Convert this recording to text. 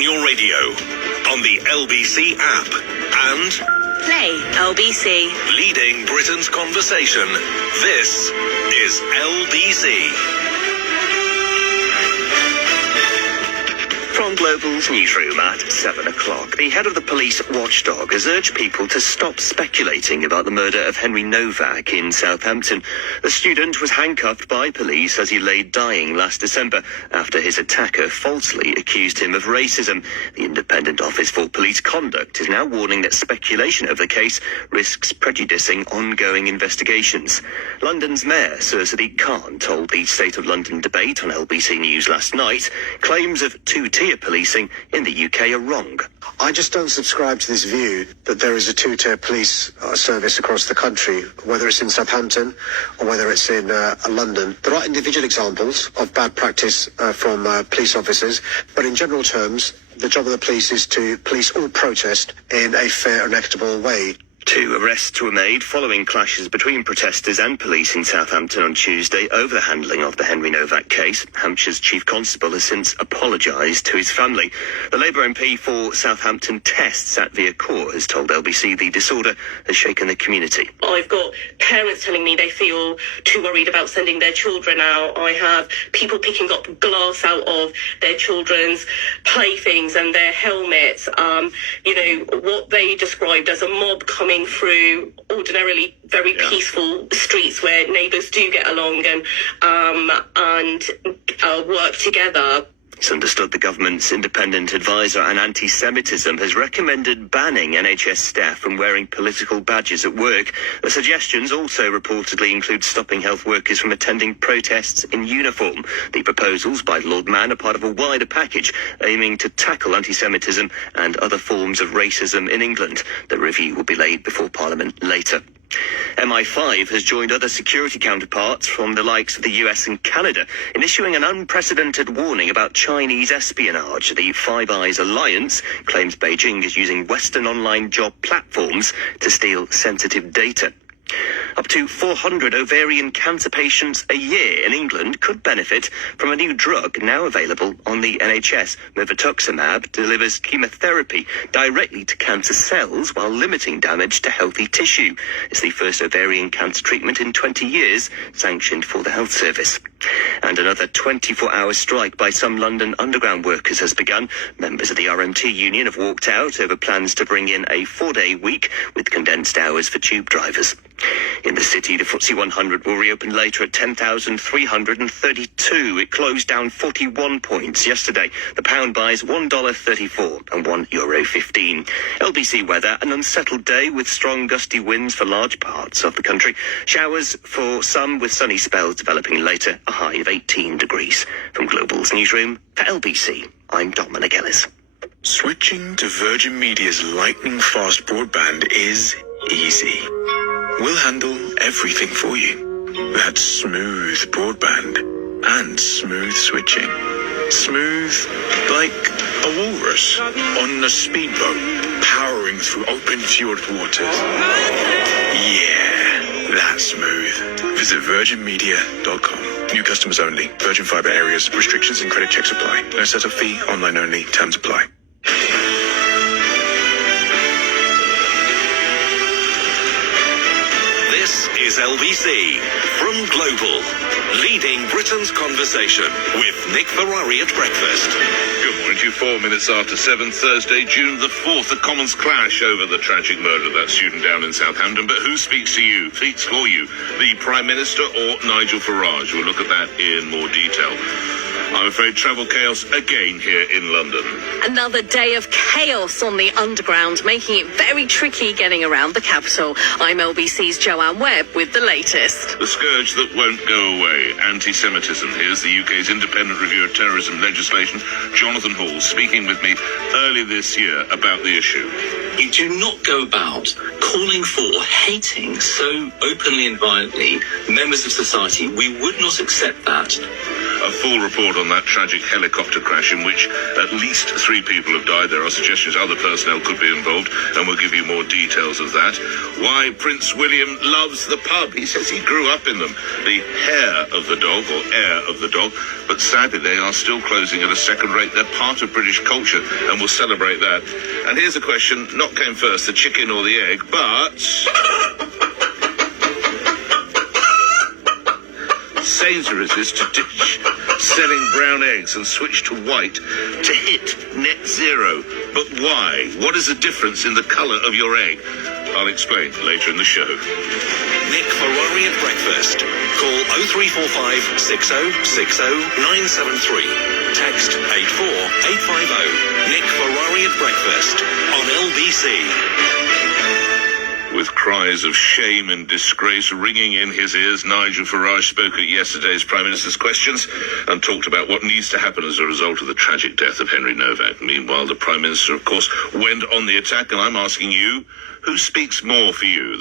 on your radio, on the LBC app, and Play LBC. leading Britain's conversation. This is LBC. From Global's newsroom at 7 o'clock, the head of the police watchdog has urged people to stop speculating about the murder of Henry Novak in Southampton. The student was handcuffed by police as he lay dying last December after his attacker falsely accused him of racism. The Independent Office for Police Conduct is now warning that speculation of the case risks prejudicing ongoing investigations. London's Mayor Sir Sadiq Khan told the State of London debate on LBC News last night claims of two-tier policing in the UK are wrong. I just don't subscribe to this view that there is a two-tier police service across the country, whether it's in Southampton or whether it's in London. There are individual examples of bad practice from police officers, but in general terms, the job of the police is to police all protest in a fair and equitable way. 2 arrests were made following clashes between protesters and police in Southampton on Tuesday over the handling of the Henry Novak case. Hampshire's Chief Constable has since apologised to his family. The Labour MP for Southampton Tests at Court has told LBC the disorder has shaken the community. I've got parents telling me they feel too worried about sending their children out. I have people picking up glass out of their children's playthings and their helmets. What they described as a mob coming through ordinarily very peaceful streets where neighbours do get along and work together. It's understood the government's independent advisor on anti-Semitism has recommended banning NHS staff from wearing political badges at work. The suggestions also reportedly include stopping health workers from attending protests in uniform. The proposals by Lord Mann are part of a wider package aiming to tackle anti-Semitism and other forms of racism in England. The review will be laid before Parliament later. MI5 has joined other security counterparts from the likes of the US and Canada in issuing an unprecedented warning about Chinese espionage. The Five Eyes Alliance claims Beijing is using Western online job platforms to steal sensitive data. Up to 400 ovarian cancer patients a year in England could benefit from a new drug now available on the NHS. Mirvetuximab delivers chemotherapy directly to cancer cells while limiting damage to healthy tissue. It's the first ovarian cancer treatment in 20 years sanctioned for the health service. And another 24-hour strike by some London Underground workers has begun. Members of the RMT union have walked out over plans to bring in a 4-day week with condensed hours for tube drivers. In the city, the FTSE 100 will reopen later at 10,332. It closed down 41 points yesterday. The pound buys $1.34 and €1.15. LBC weather, an unsettled day with strong gusty winds for large parts of the country. Showers for some with sunny spells developing later, a high of 18 degrees. From Global's newsroom for LBC, I'm Dominic Ellis. Switching to Virgin Media's lightning-fast broadband is easy. We'll handle everything for you. That's smooth broadband and smooth switching. Smooth like a walrus on a speedboat powering through open fjord waters. Yeah, that's smooth. Visit virginmedia.com. New customers only. Virgin Fibre areas. Restrictions and credit checks apply. No setup fee. Online only. Terms apply. This is LBC from Global, leading Britain's conversation with Nick Ferrari at breakfast. Good morning to you. 4 minutes after 7, Thursday, June the 4th. A Commons clash over the tragic murder of that student down in Southampton. But who speaks to you, speaks for you? The Prime Minister or Nigel Farage? We'll look at that in more detail. I'm afraid travel chaos again here in London. Another day of chaos on the Underground, making it very tricky getting around the capital. I'm LBC's Joanne Webb with the latest. The scourge that won't go away, anti-Semitism. Here's the UK's independent review of terrorism legislation, Jonathan Hall, speaking with me earlier this year about the issue. You do not go about calling for, hating so openly and violently members of society. We would not accept that. a full report on that tragic helicopter crash in which at least 3 people have died. There are suggestions other personnel could be involved, and we'll give you more details of that. Why Prince William loves the pub. He says he grew up in them. The hair of the dog, or heir of the dog, but sadly they are still closing at a second rate. They're part of British culture, and we'll celebrate that. And here's a question, not came first, the chicken or the egg, but Sainsbury's is to ditch selling brown eggs and switch to white to hit net zero. But why? What is the difference in the colour of your egg? I'll explain later in the show. Nick Ferrari at breakfast. Call 0345 6060 973. Text 84850. Nick Ferrari at breakfast on LBC. With cries of shame and disgrace ringing in his ears, Nigel Farage spoke at yesterday's Prime Minister's questions and talked about what needs to happen as a result of the tragic death of Henry Novak. Meanwhile, the Prime Minister, of course, went on the attack, and I'm asking you, who speaks more for you?